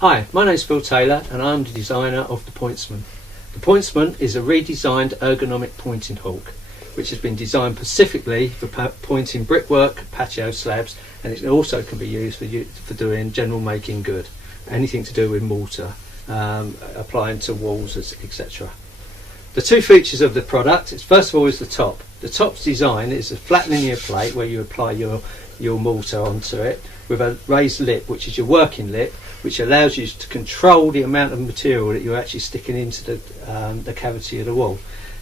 Hi, my name is Phil Taylor and I'm the designer of the Pointsman. The Pointsman is a redesigned ergonomic pointing hook which has been designed specifically for pointing brickwork, patio slabs, and it also can be used for doing general making good, anything to do with mortar, applying to walls, etc. The two features of the product is, first of all, is the top. The top's design is a flat linear plate where you apply your mortar onto it with a raised lip, which is your working lip, which allows you to control the amount of material that you're actually sticking into the cavity of the wall.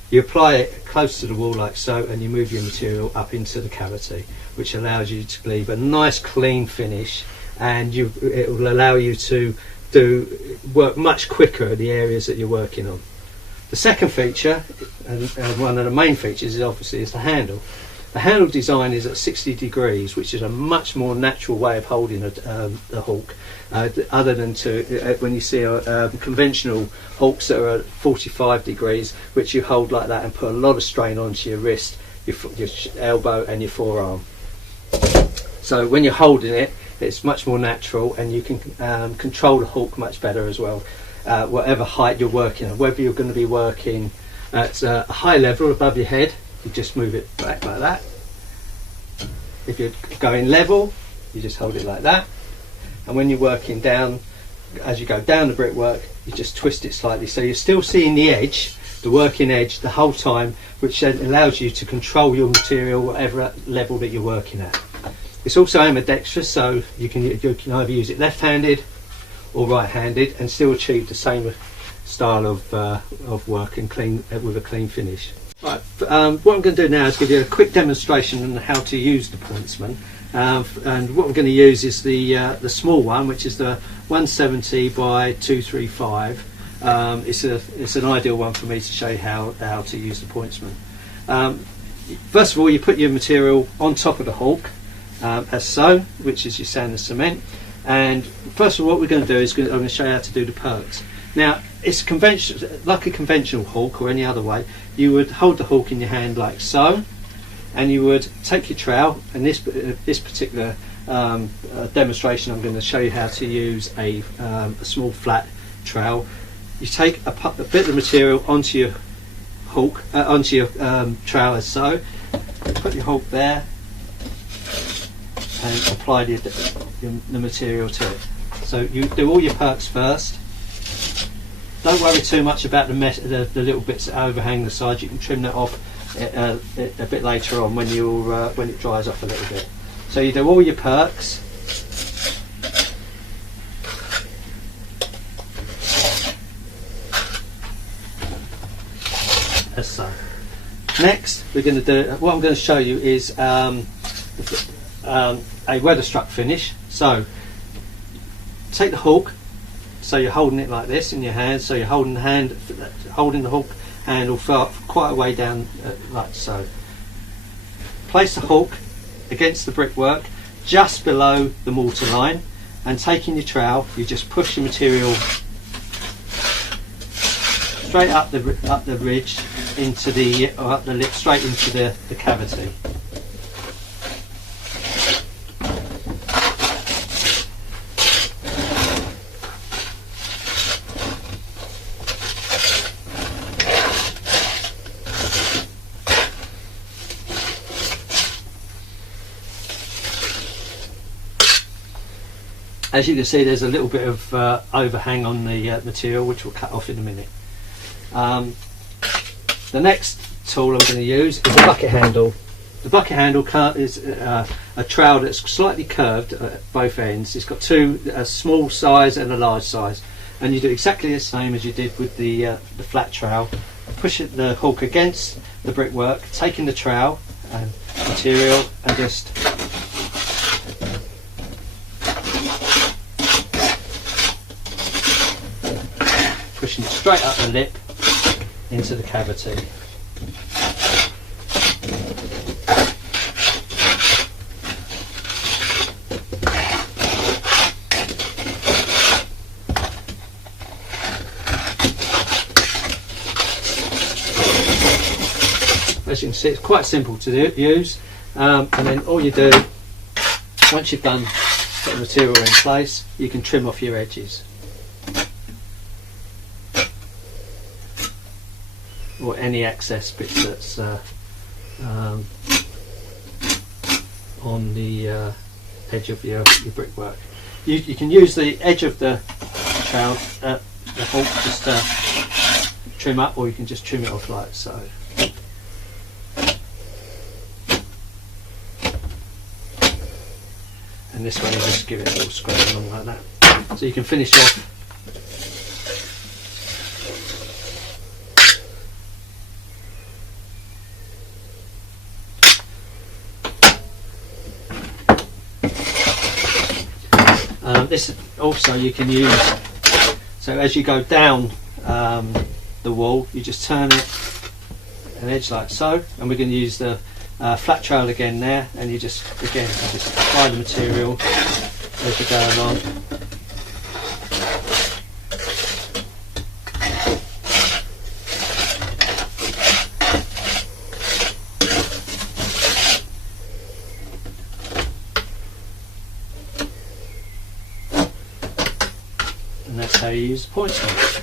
You apply it close to the wall like so, and you move your material up into the cavity, which allows you to leave a nice clean finish, and it will allow you to work much quicker in the areas that you're working on. The second feature, and one of the main features, is obviously the handle. The handle design is at 60 degrees, which is a much more natural way of holding the hook, other than when you see conventional hooks that are at 45 degrees, which you hold like that and put a lot of strain onto your wrist, your elbow and your forearm. So when you're holding it, it's much more natural, and you can control the hook much better as well, whatever height you're working at. Whether you're going to be working at a high level above your head, you just move it back like that. If you're going level, you just hold it like that. And when you're working down, as you go down the brickwork, you just twist it slightly, so you're still seeing the edge, the working edge, the whole time, which then allows you to control your material whatever level that you're working at. It's also ambidextrous, so you can either use it left-handed or right-handed and still achieve the same style of work and with a clean finish. Right, what I'm going to do now is give you a quick demonstration on how to use the Pointsman, and what we're going to use is the small one, which is the 170 by 235. It's an ideal one for me to show you how to use the Pointsman. First of all, you put your material on top of the hook, as so, which is your sand and cement. And first of all, what we're going to do is I'm going to show you how to do the perks. Now, it's conventional, like a conventional hook or any other way. You would hold the hook in your hand like so, and you would take your trowel. And this particular demonstration, I'm going to show you how to use a small flat trowel. You take a bit of material onto your hook, onto your trowel as so. Put your hook there, and apply the material to it. So you do all your perks first. Don't worry too much about the little bits that overhang the side. You can trim that off a bit later on when it dries off a little bit. So you do all your perks. As so. Next, we're going to do. What I'm going to show you is a weatherstruck finish. So take the hook, so you're holding it like this in your hand, so you're holding the hook handle quite a way down, like so. Place the hook against the brickwork just below the mortar line, and taking your trowel, you just push your material straight up the ridge into up the lip, straight into the cavity. As you can see, there's a little bit of overhang on the material, which we'll cut off in a minute. The next tool I'm going to use is the bucket handle. The bucket handle is a trowel that's slightly curved at both ends. It's got a small size and a large size, and you do exactly the same as you did with the flat trowel. Push the hook against the brickwork, taking the trowel and material, and just pushing it straight up the lip into the cavity. As you can see, it's quite simple to use, and then all you do, once you've put the material in place, you can trim off your edges. or any excess bits that's on the edge of your brickwork. You can use the edge of the trowel, the fork, just to trim up, or you can just trim it off like so. And this one you just give it a little scrape along like that. So you can finish off this also you can use, so as you go down the wall, you just turn it an edge like so, and we're going to use the flat trowel again there, and you just apply the material as you go along. And that's how you use the Pointsman.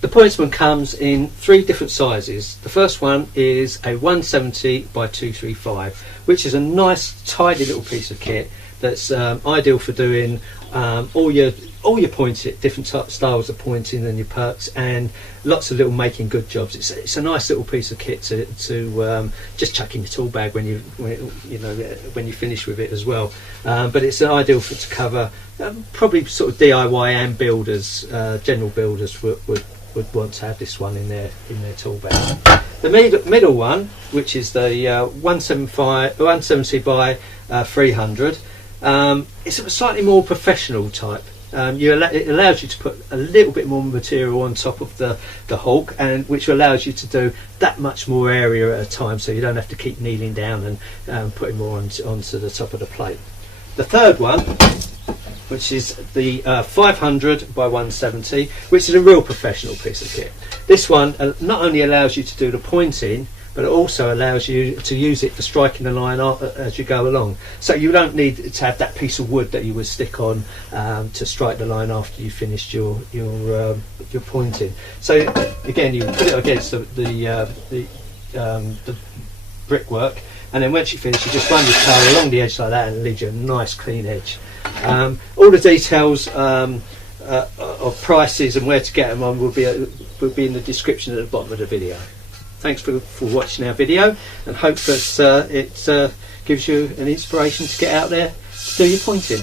The Pointsman comes in 3 different sizes. The first one is a 170 by 235, which is a nice tidy little piece of kit that's ideal for doing all your pointing, different styles of pointing and your perks, and lots of little making good jobs. It's a nice little piece of kit to just chuck in your tool bag when you finish with it as well. But it's ideal to cover probably sort of DIY and builders, general builders would want to have this one in their tool bag. The middle one, which is the 170 by 300, it's a slightly more professional type. It allows you to put a little bit more material on top of the hulk, and which allows you to do that much more area at a time, so you don't have to keep kneeling down and putting more onto the top of the plate. The third one, which is the 500 by 170, which is a real professional piece of kit. This one not only allows you to do the pointing, but it also allows you to use it for striking the line as you go along. So you don't need to have that piece of wood that you would stick on to strike the line after you finished your pointing. So again, you put it against the brickwork, and then once you finish, you just run your towel along the edge like that, and it leaves you a nice clean edge. All the details of prices and where to get them on will be in the description at the bottom of the video. Thanks for watching our video, and hope that it gives you an inspiration to get out there to do your pointing.